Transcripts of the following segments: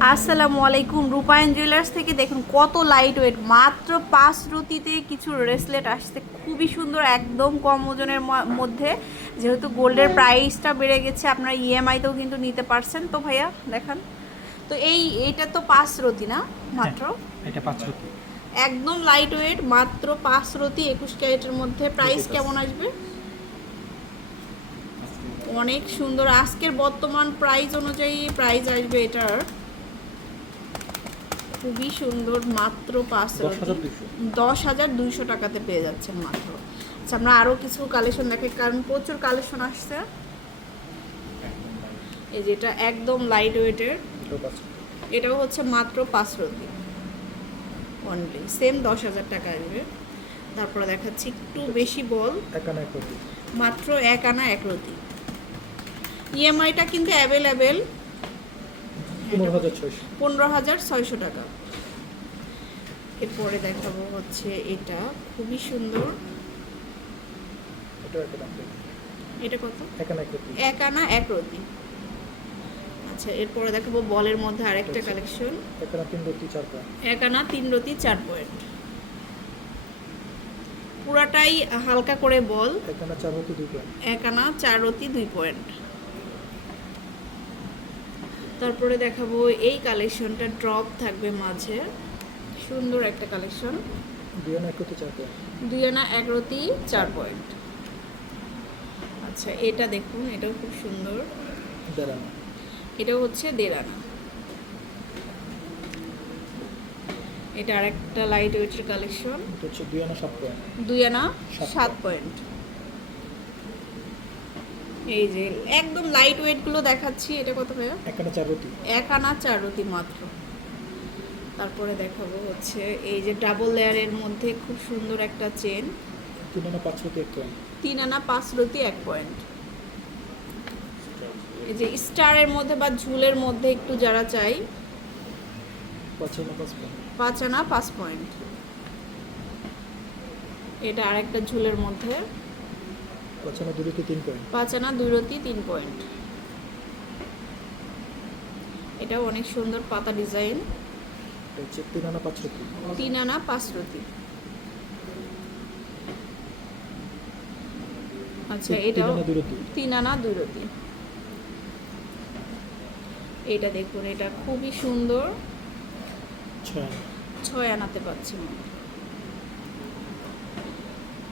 আসসালামু আলাইকুম। রূপায়ণ জুয়েলার্স থেকে দেখুন কত লাইট ওয়েট মাত্র পাঁচ রতিতে কিছু ব্রেসলেট আসছে। খুবই সুন্দর একদম কম ওজনের ম- মধ্যে। যেহেতু গোল্ডের প্রাইসটা বেড়ে গেছে আপনারা ইএমআইতেও কিন্তু নিতে পারছেন। তো ভাইয়া দেখান। তো এই এটা তো পাঁচ রতি না? মাত্র? এটা পাঁচ রুপি একদম লাইট ওয়েট মাত্র পাঁচ রতি একুশ ক্যারেটের মধ্যে প্রাইস কেমন আসবে? অনেক সুন্দর। আজকের বর্তমান প্রাইস অনুযায়ী প্রাইস আসবে এটার। খুবই সুন্দর মাত্র পাঁচ দশ হাজার দুইশো। টাকাতে পেয়ে যাচ্ছেন মাত্র। আচ্ছা আমরা আরও কিছু কালেকশন দেখি কারণ প্রচুর কালেকশন আসছে। এই যেটা একদম লাইট ওয়েটের এটাও হচ্ছে মাত্র পাঁচ রতি অনলি সেম দশ হাজার টাকা আসবে। তারপরে দেখাচ্ছি একটু বেশি বল। মাত্র এক আনা এক রতি ইএমআইটা কিন্তু অ্যাভেলেবেল পনেরো হাজার ছয়শো। টাকা। এরপরে দেখাবো হচ্ছে এটা। খুবই সুন্দর। এক এটা কত? এক আনা এক রতি। আচ্ছা এরপরে দেখাবো বলের মধ্যে আরেকটা কালেকশন এক আনা তিন রতি চার পয়েন্ট। পুরাটাই হালকা করে বল। একান্ন চার রুপি দুই পয়েন্ট। এক আনা চার রতি দুই পয়েন্ট। তারপরে দেখাবো এই কালেকশনটা ড্রপ থাকবে মাঝে। সুন্দর একটা কালেকশন দুই আনা এক রুপি চার পয়েন্ট দুই আনা চার পয়েন্ট আচ্ছা এটা দেখুন এটাও খুব সুন্দর। দেড় আনা এটাও হচ্ছে দেড় আনা এটা আরেকটা লাইট ওয়েটের কালেকশন হচ্ছে দুই আনা সাত পয়েন্ট দুই আনা সাত পয়েন্ট এই যে একদম লাইট ওয়েটগুলো দেখাচ্ছি এটা কত ভাইয়া? একান্ন চার রুপি এক আনা চার রতি মাত্র। তারপরে দেখাবো হচ্ছে এই যে ডাবল লেয়ারের মধ্যে খুব সুন্দর একটা চেন তিন আনা পাঁচ রুপি এক পয়েন্ট তিন আনা পাঁচ রতি এক পয়েন্ট এই যে স্টারের মধ্যে বা ঝুলের মধ্যে একটু যারা চাই পাঁচ আনা পাঁচ পয়েন্ট পাঁচ আনা পাঁচ পয়েন্ট এটা আরেকটা ঝুলের মধ্যে। পাঁচ আনা রুপি তিন পয়েন্ট পাঁচ আনা দুই রতি তিন পয়েন্ট এটাও অনেক সুন্দর পাতা ডিজাইন হচ্ছে তিন আনা পাঁচ রুপি তিন আনা পাঁচ রতি। আচ্ছা এটাও তিন আনা দুই রতি এটা দেখুন এটা খুবই সুন্দর। ছয় ছয় আনাতে পাচ্ছি মনে হয়।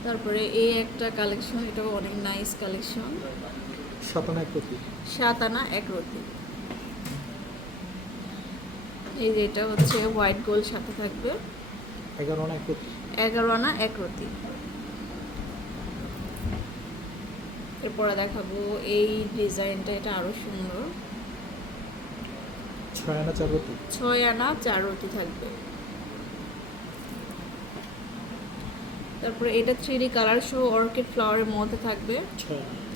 তারপরে এই একটা কালেকশন এটাও অনেক নাইস কালেকশন সাত আনা এক রুপি সাত আনা এক রতি। এই যে এটা হচ্ছে হোয়াইট গোল্ড সাথে থাকবে। এগারো আনা এক এগারো আনা এক রতি। এরপরে দেখাবো এই ডিজাইনটা এটা আরও সুন্দর। ছয় আনা চার রুপি ছয় আনা চার রতি থাকবে। তারপরে এটা three D colour show orchid ফ্লাওয়ারের মধ্যে থাকবে।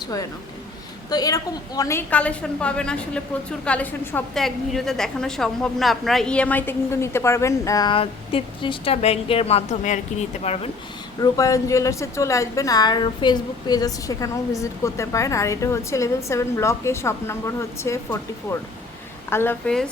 ছয় আনা। তো এরকম অনেক কালেকশন পাবেন আসলে প্রচুর কালেকশন সপ্তাহে এক ভিডিওতে দেখানো সম্ভব না। আপনারা ইএমআইতে কিন্তু নিতে পারবেন তেত্রিশটা ব্যাংকের মাধ্যমে আর কি নিতে পারবেন। রূপায়ণ জুয়েলার্সে চলে আসবেন আর ফেসবুক পেজ আছে সেখানেও ভিজিট করতে পারেন। আর এটা হচ্ছে লেভেল সেভেন ব্লকে শপ নম্বর হচ্ছে ফোরটি ফোর আল্লাহ হাফেজ।